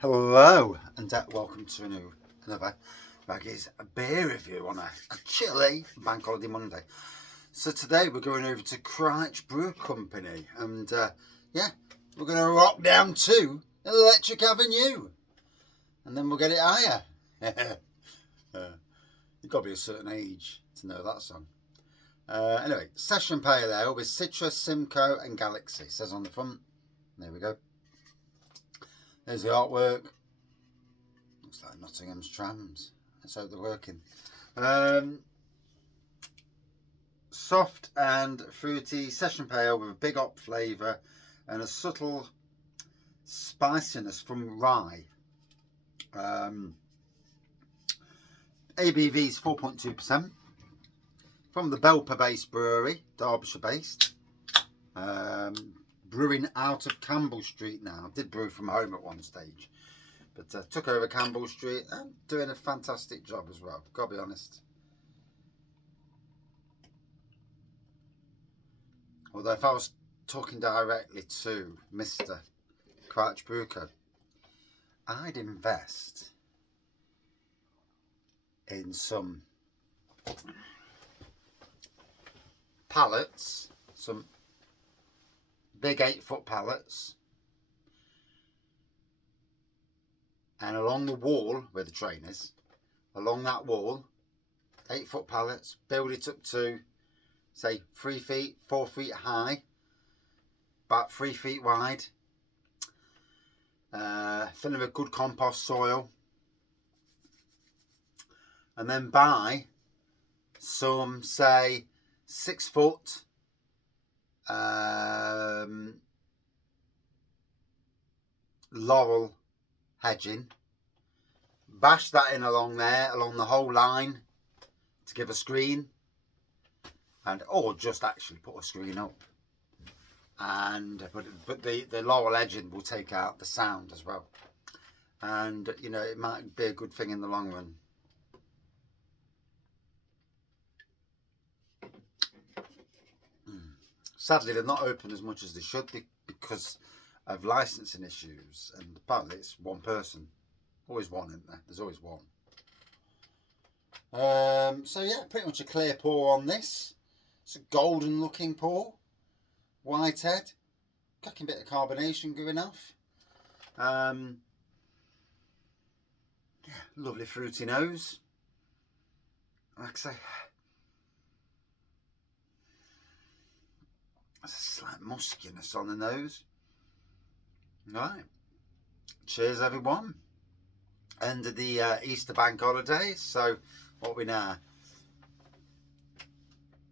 Hello and welcome to another Baggy's beer review on a chilly bank holiday Monday. So today we're going over to Crich Brew Company and yeah, we're going to rock down to Electric Avenue and then we'll get it higher. You've got to be a certain age to know that song. Anyway, Session Pale Ale with Citrus, Simcoe and Galaxy, it says on the front. There we go. There's the artwork. Looks like Nottingham's trams. Let's hope they're working. Soft and fruity session pale with a big hop flavour and a subtle spiciness from rye. ABV is 4.2%. From the Belper based brewery, Derbyshire based. Brewing out of Campbell Street now. Did brew from home at one stage, but took over Campbell Street and doing a fantastic job as well, gotta be honest. Although if I was talking directly to Mr. Crich Brew Co, I'd invest in some pallets, some big 8-foot pallets, and along the wall where the train is, along that wall, 8-foot pallets, build it up to say 3 feet, 4 feet high, about 3 feet wide, fill them with good compost soil, and then buy some say 6-foot laurel hedging, bash that in along there, along the whole line to give a screen, and or just actually put a screen up, and but the laurel edging will take out the sound as well, and you know, it might be a good thing in the long run. Sadly, they're not open as much as they should be because of licensing issues, and apparently it's one person. Always one, isn't there? There's always one. So yeah, pretty much a clear pour on this. It's a golden looking pour. White head. Cracking bit of carbonation going off. Yeah, lovely fruity nose. Like I say, there's a slight muskiness on the nose. Right. Cheers, everyone. End of the Easter bank holidays. So, what we now?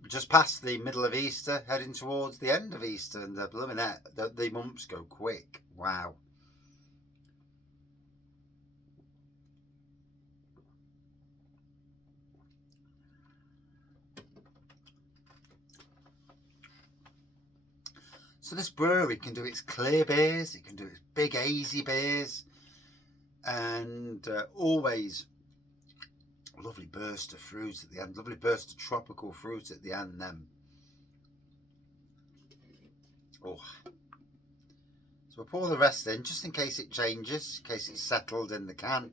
Just past the middle of Easter, heading towards the end of Easter, and the months go quick. Wow. So this brewery can do its clear beers, it can do its big hazy beers, and always a lovely burst of fruit at the end, lovely burst of tropical fruit at the end then. Oh. So we'll pour the rest in just in case it changes, in case it's settled in the can,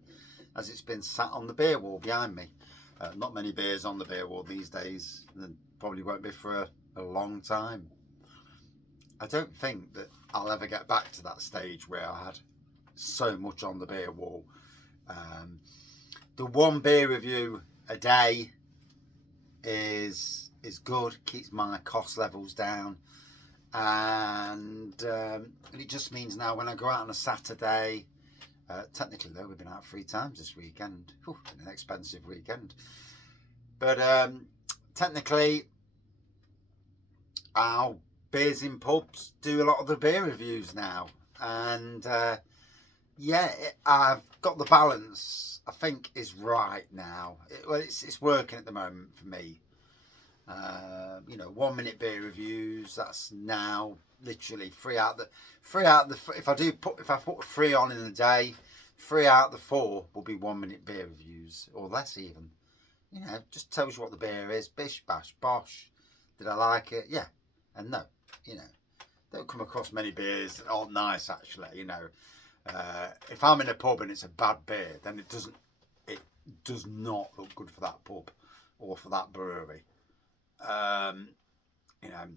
as it's been sat on the beer wall behind me. Not many beers on the beer wall these days, and probably won't be for a long time. I don't think that I'll ever get back to that stage where I had so much on the beer wall. The one beer review a day is good, keeps my cost levels down, and it just means now when I go out on a Saturday, technically though we've been out 3 times this weekend. Whew, been an expensive weekend, but technically I'll beers in pubs do a lot of the beer reviews now, and yeah, I've got the balance I think is right now. It's working at the moment for me. You know, 1 minute beer reviews, that's now literally three out the if I put 3 on in a day, 3 out of the 4 will be 1 minute beer reviews or less even. You know, just tells you what the beer is. Bish bash bosh. Did I like it? Yeah and no. You know, don't come across many beers that aren't nice actually, you know. If I'm in a pub and it's a bad beer, then it does not look good for that pub or for that brewery. You know,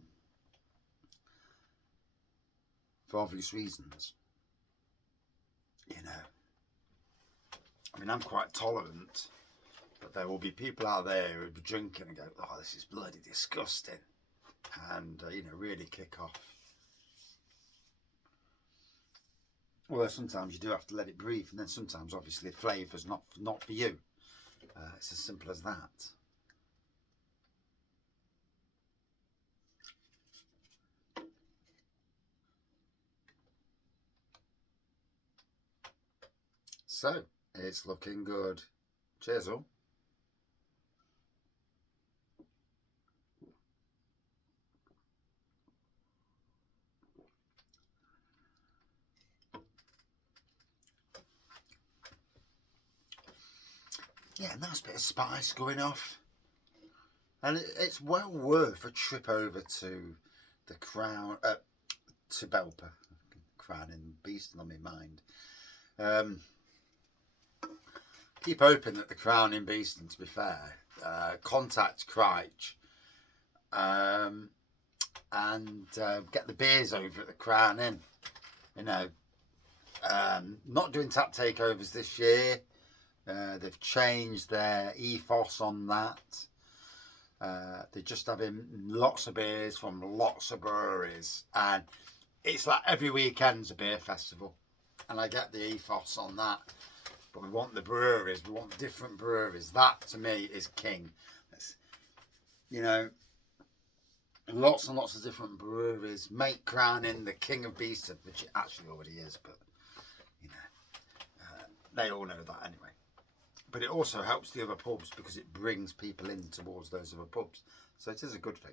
for obvious reasons. You know, I mean, I'm quite tolerant, but there will be people out there who will be drinking and go, "Oh, this is bloody disgusting," and you know, really kick off. Although sometimes you do have to let it breathe, and then sometimes, obviously, flavour's not for you. It's as simple as that. So it's looking good. Cheers all. Yeah, nice bit of spice going off. And it's well worth a trip over to the Crown, to Belper. Crown and Beeston on my mind. Keep hoping that the Crown in Beeston, to be fair, contact Crich and get the beers over at the Crown Inn. You know, not doing tap takeovers this year. They've changed their ethos on that. They're just having lots of beers from lots of breweries, and it's like every weekend's a beer festival, and I get the ethos on that. But we want the breweries, we want different breweries. That to me is king. You know, lots and lots of different breweries make Crown Inn the king of Beeston, which it actually already is, but you know, they all know that anyway. But it also helps the other pubs because it brings people in towards those other pubs. So it is a good thing.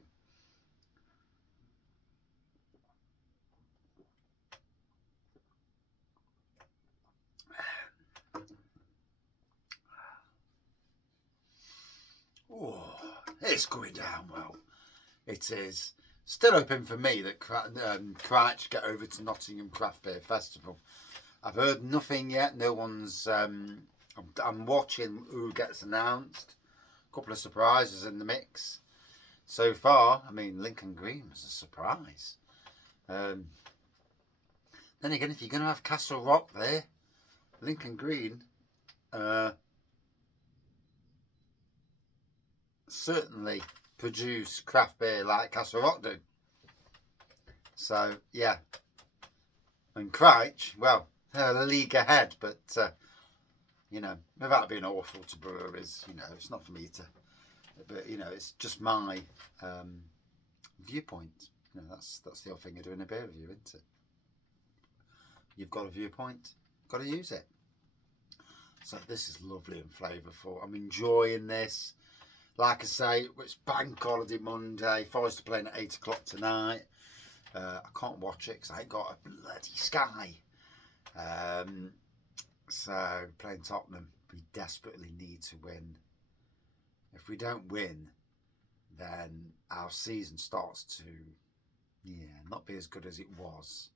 Oh, it's going down well. It is. Still hoping for me that Crich get over to Nottingham Craft Beer Festival. I've heard nothing yet. No one's... I'm watching who gets announced. A couple of surprises in the mix. So far, I mean, Lincoln Green was a surprise. Then again, if you're going to have Castle Rock there, Lincoln Green certainly produce craft beer like Castle Rock do. So, yeah. And Crich, well, they're a league ahead, but, you know, without being awful to breweries, you know, it's not for me to, but, you know, it's just my viewpoint. You know, that's the whole thing of doing a beer review, isn't it? You've got a viewpoint, got to use it. So this is lovely and flavourful. I'm enjoying this. Like I say, it's Bank Holiday Monday. Forest are playing at 8 o'clock tonight. I can't watch it because I ain't got a bloody Sky. So playing Tottenham, we desperately need to win. If we don't win, then our season starts to, not be as good as it was.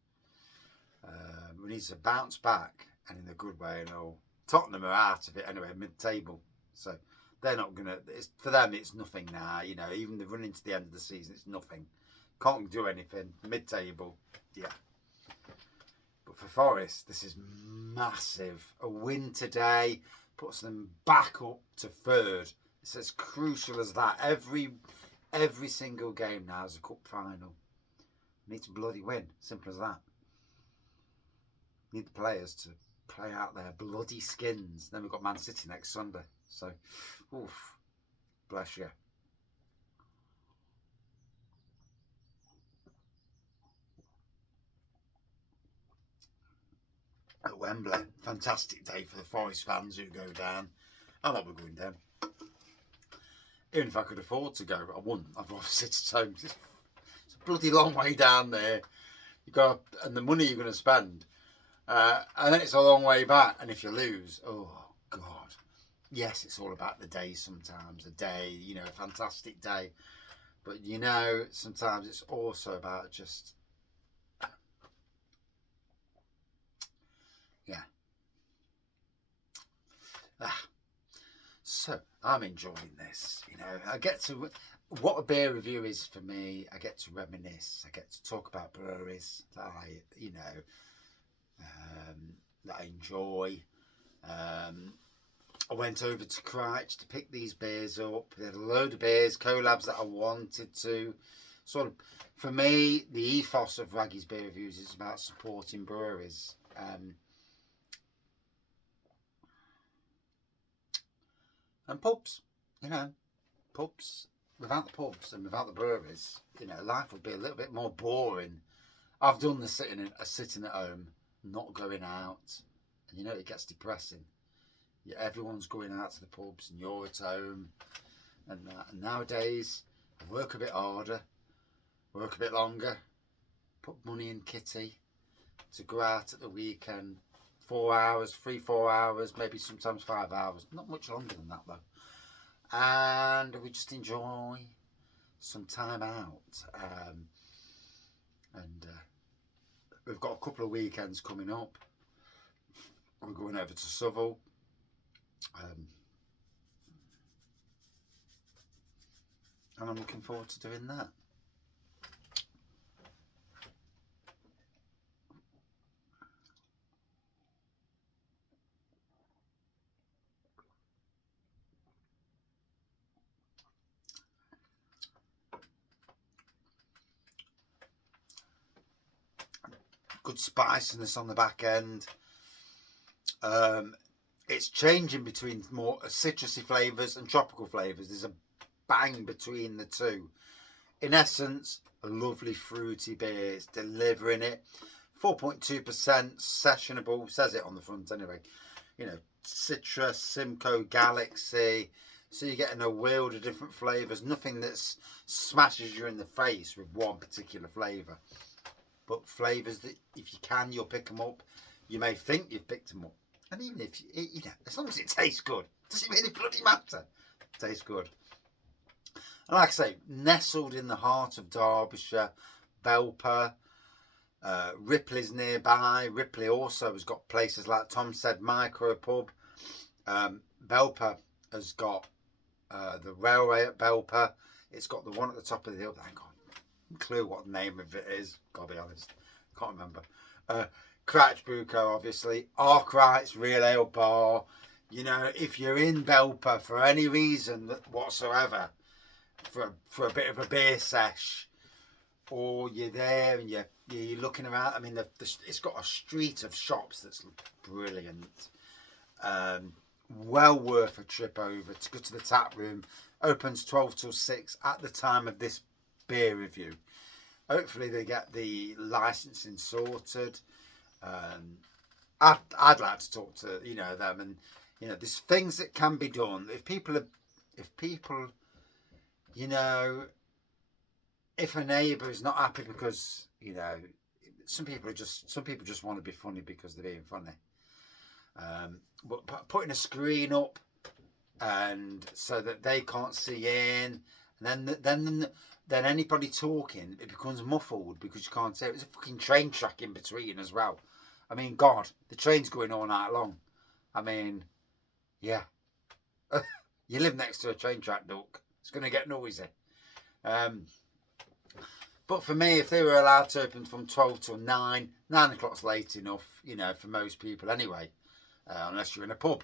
We need to bounce back, and in a good way. And all Tottenham are out of it anyway, mid-table. So they're not gonna. For them, it's nothing now. You know, even the running to the end of the season, it's nothing. Can't do anything. Mid-table, yeah. But for Forest, this is massive. A win today puts them back up to third. It's as crucial as that. Every single game now is a cup final. Need to bloody win. Simple as that. Need the players to play out their bloody skins. Then we've got Man City next Sunday. So, oof, bless you. At Wembley, fantastic day for the Forest fans who go down. I know we're going down. Even if I could afford to go, I wouldn't. I'd rather sit at home. It's a bloody long way down there. You got, and the money you're going to spend, and then it's a long way back. And if you lose, oh God. Yes, it's all about the day sometimes. A day, you know, a fantastic day. But, you know, sometimes it's also about just I'm enjoying this. You know, I get to, what a beer review is for me, I get to reminisce. I get to talk about breweries that I, you know, that I enjoy. I went over to Crich to pick these beers up. They had a load of beers, collabs that I wanted to. Sort of, for me, the ethos of Raggy's Beer Reviews is about supporting breweries. And pubs, you know, pubs. Without the pubs and without the breweries, you know, life would be a little bit more boring. I've done the sitting at home, not going out, and you know, it gets depressing. Yeah, everyone's going out to the pubs and you're at home, and nowadays I work a bit harder, work a bit longer, put money in kitty to go out at the weekend. 4 hours, 3-4 hours, maybe sometimes 5 hours, not much longer than that though, and we just enjoy some time out. We've got a couple of weekends coming up. We're going over to Southall. And I'm looking forward to doing that. Good spiciness on the back end. It's changing between more citrusy flavours and tropical flavours. There's a bang between the two. In essence, a lovely fruity beer. It's delivering it. 4.2% sessionable. Says it on the front anyway. You know, citrus, Simcoe, Galaxy. So you're getting a world of different flavours. Nothing that smashes you in the face with one particular flavour. But flavours that, if you can, you'll pick them up. You may think you've picked them up. And even if, you know, as long as it tastes good, does it really bloody matter? It tastes good. And like I say, nestled in the heart of Derbyshire, Belper, Ripley's nearby. Ripley also has got places like Tom said, Micro Pub. Belper has got the railway at Belper. It's got the one at the top of the hill. Hang on. Clue what the name of it is, gotta be honest, can't remember. Crich Brew Co, obviously. Arkwright's Real Ale Bar. You know, if you're in Belper for any reason whatsoever, for a bit of a beer sesh, or you're there and you're looking around, I mean, it's got a street of shops that's brilliant. Well worth a trip over to go to the tap room. Opens 12 till 6 at the time of this beer review. Hopefully they get the licensing sorted. I'd like to talk to, you know, them, and you know, there's things that can be done if people, you know, if a neighbour is not happy because, you know, some people just want to be funny because they're being funny. But putting a screen up and so that they can't see in, and then anybody talking, it becomes muffled because you can't hear. There's a fucking train track in between as well. I mean, God, the train's going all night long. I mean, yeah. You live next to a train track, Duck. It's going to get noisy. But for me, if they were allowed to open from 12 till 9, 9 o'clock's late enough, you know, for most people anyway. Unless you're in a pub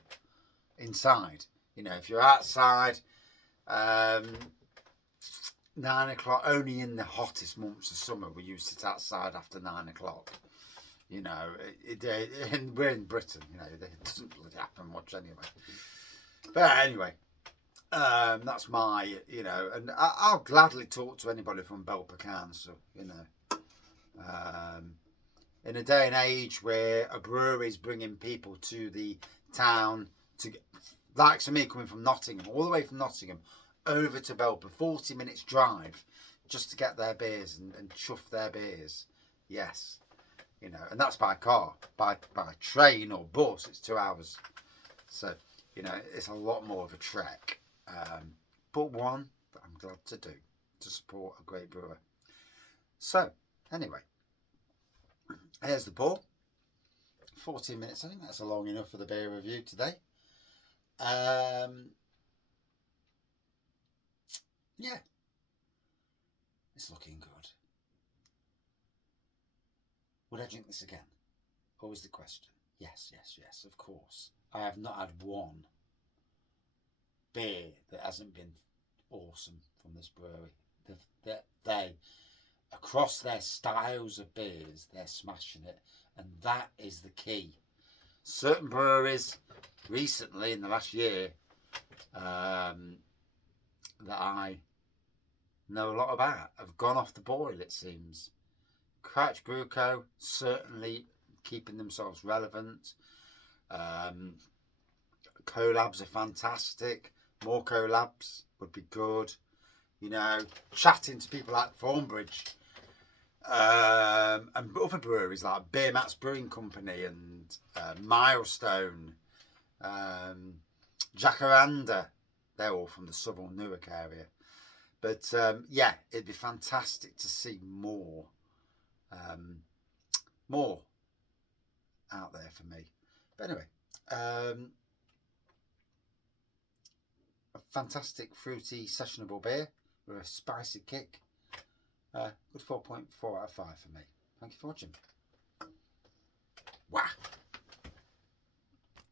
inside. You know, if you're outside, 9 o'clock, only in the hottest months of summer we used to sit outside after 9 o'clock. You know, we're in Britain, you know, it doesn't really happen much anyway. But anyway, that's my, you know, and I'll gladly talk to anybody from Belper Council, you know. In a day and age where a brewery is bringing people to the town, like me coming from Nottingham, all the way from Nottingham, over to Belper, 40 minutes drive just to get their beers and chuff their beers. Yes, you know, and that's by car. By train or bus, it's 2 hours. So, you know, it's a lot more of a trek. But one that I'm glad to do to support a great brewer. So, anyway, here's the pour. 14 minutes, I think that's long enough for the beer review today. Yeah, it's looking good. Would I drink this again? Always the question. Yes, yes, yes, of course. I have not had one beer that hasn't been awesome from this brewery. They across their styles of beers, they're smashing it, and that is the key. Certain breweries recently in the last year that I know a lot about have gone off the boil, it seems. Crich Brew Co certainly keeping themselves relevant. Collabs are fantastic. More collabs would be good. You know, chatting to people like Thornbridge and other breweries like Beer Mats Brewing Company and Milestone, Jacaranda. They're all from the Southern Newark area. But yeah, it'd be fantastic to see more out there for me. But anyway, a fantastic fruity sessionable beer with a spicy kick. Good 4.4 out of 5 for me. Thank you for watching.